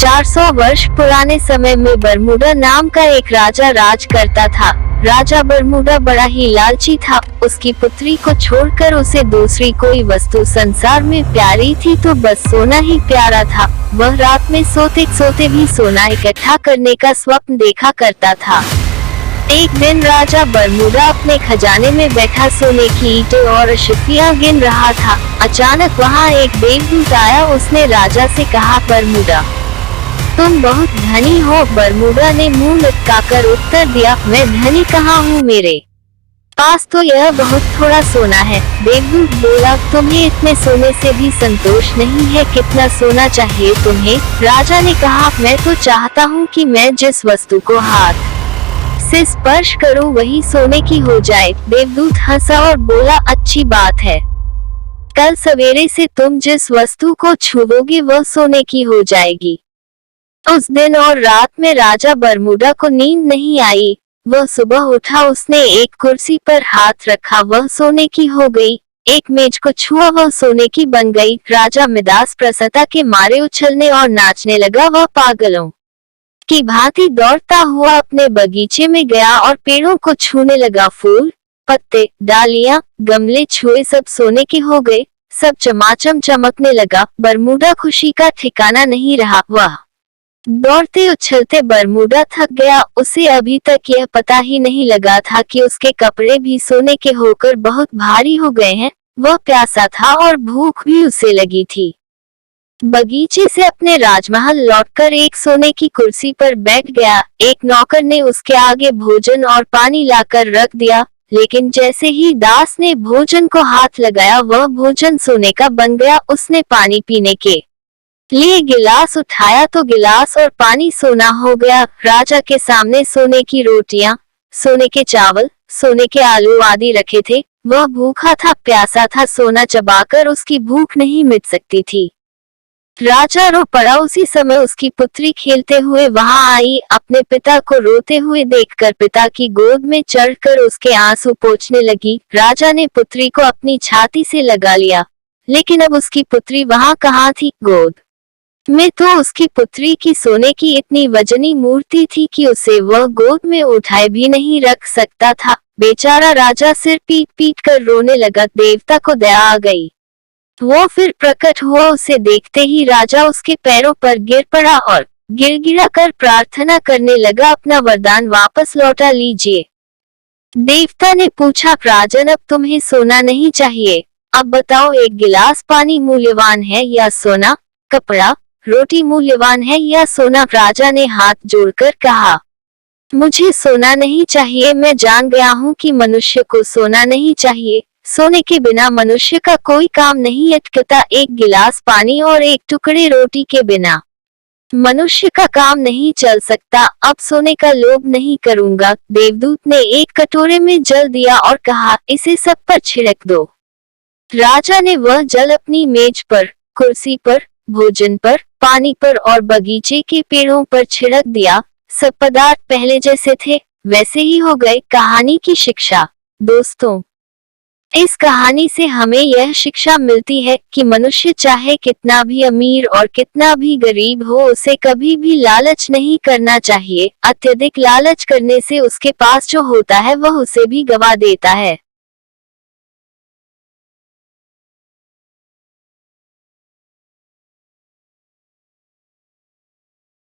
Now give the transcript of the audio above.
400 वर्ष पुराने समय में बरमूडा नाम का एक राजा राज करता था। राजा बरमूडा बड़ा ही लालची था। उसकी पुत्री को छोड़कर उसे दूसरी कोई वस्तु संसार में प्यारी थी तो बस सोना ही प्यारा था। वह रात में सोते सोते भी सोना इकट्ठा करने का स्वप्न देखा करता था। एक दिन राजा बरमूडा अपने खजाने में बैठा सोने की ईंटें और अशफियां गिन रहा था। अचानक वहां एक देवदूत आया। उसने राजा से कहा, बरमूडा तुम बहुत धनी हो। बरमूडा ने मुंह लटकाकर उत्तर दिया, मैं धनी कहाँ हूँ, मेरे पास तो यह बहुत थोड़ा सोना है। देवदूत बोला, तुम्हें इतने सोने से भी संतोष नहीं है, कितना सोना चाहिए तुम्हें? राजा ने कहा, मैं तो चाहता हूँ कि मैं जिस वस्तु को हाथ से स्पर्श करूं वही सोने की हो जाए। देवदूत हंसा और बोला, अच्छी बात है, कल सवेरे से तुम जिस वस्तु को छुओगे वह सोने की हो जाएगी। उस दिन और रात में राजा बरमूडा को नींद नहीं आई। वह सुबह उठा, उसने एक कुर्सी पर हाथ रखा, वह सोने की हो गई। एक मेज को छुआ, वह सोने की बन गई। राजा मिदास प्रसन्नता के मारे उछलने और नाचने लगा। वह पागलों की भांति दौड़ता हुआ अपने बगीचे में गया और पेड़ों को छूने लगा। फूल, पत्ते, डालियां, गमले छुए, सब सोने के हो गए। सब चमाचम चमकने लगा। बरमूडा खुशी का ठिकाना नहीं रहा। वह दौड़ते उछलते बरमूडा थक गया। उसे अभी तक यह पता ही नहीं लगा था कि उसके कपड़े भी सोने के होकर बहुत भारी हो गए हैं। वह प्यासा था और भूख भी उसे लगी थी। बगीचे से अपने राजमहल लौटकर एक सोने की कुर्सी पर बैठ गया। एक नौकर ने उसके आगे भोजन और पानी लाकर रख दिया, लेकिन जैसे ही दास ने भोजन को हाथ लगाया वह भोजन सोने का बन गया। उसने पानी पीने के लिए गिलास उठाया तो गिलास और पानी सोना हो गया। राजा के सामने सोने की रोटियां, सोने के चावल, सोने के आलू आदि रखे थे। वह भूखा था, प्यासा था, सोना चबाकर उसकी भूख नहीं मिट सकती थी। राजा रो पड़ा। उसी समय उसकी पुत्री खेलते हुए वहां आई। अपने पिता को रोते हुए देखकर पिता की गोद में चढ़कर उसके आंसू पोंछने लगी। राजा ने पुत्री को अपनी छाती से लगा लिया, लेकिन अब उसकी पुत्री वहां कहाँ थी? गोद में तो उसकी पुत्री की सोने की इतनी वजनी मूर्ति थी कि उसे वह गोद में उठाए भी नहीं रख सकता था। बेचारा राजा सिर पीट पीट कर रोने लगा। देवता को दया आ गई। वो फिर प्रकट हुआ। उसे देखते ही राजा उसके पैरों पर गिर पड़ा और गिड़गिड़ा कर प्रार्थना करने लगा, अपना वरदान वापस लौटा लीजिए। देवता ने पूछा, राजन अब तुम्हें सोना नहीं चाहिए, अब बताओ एक गिलास पानी मूल्यवान है या सोना? कपड़ा, रोटी मूल्यवान है या सोना? राजा ने हाथ जोड़कर कहा, मुझे सोना नहीं चाहिए। मैं जान गया हूँ कि मनुष्य को सोना नहीं चाहिए। सोने के बिना मनुष्य का कोई काम नहीं अटकता। एक गिलास पानी और एक टुकड़े रोटी के बिना मनुष्य का काम नहीं चल सकता। अब सोने का लोभ नहीं करूंगा। देवदूत ने एक कटोरे में जल दिया और कहा, इसे सब पर छिड़क दो। राजा ने वह जल अपनी मेज पर, कुर्सी पर, भोजन पर, पानी पर और बगीचे के पेड़ों पर छिड़क दिया। सब पदार्थ पहले जैसे थे वैसे ही हो गए। कहानी की शिक्षा। दोस्तों, इस कहानी से हमें यह शिक्षा मिलती है कि मनुष्य चाहे कितना भी अमीर और कितना भी गरीब हो, उसे कभी भी लालच नहीं करना चाहिए। अत्यधिक लालच करने से उसके पास जो होता है वह उसे भी गवा देता है।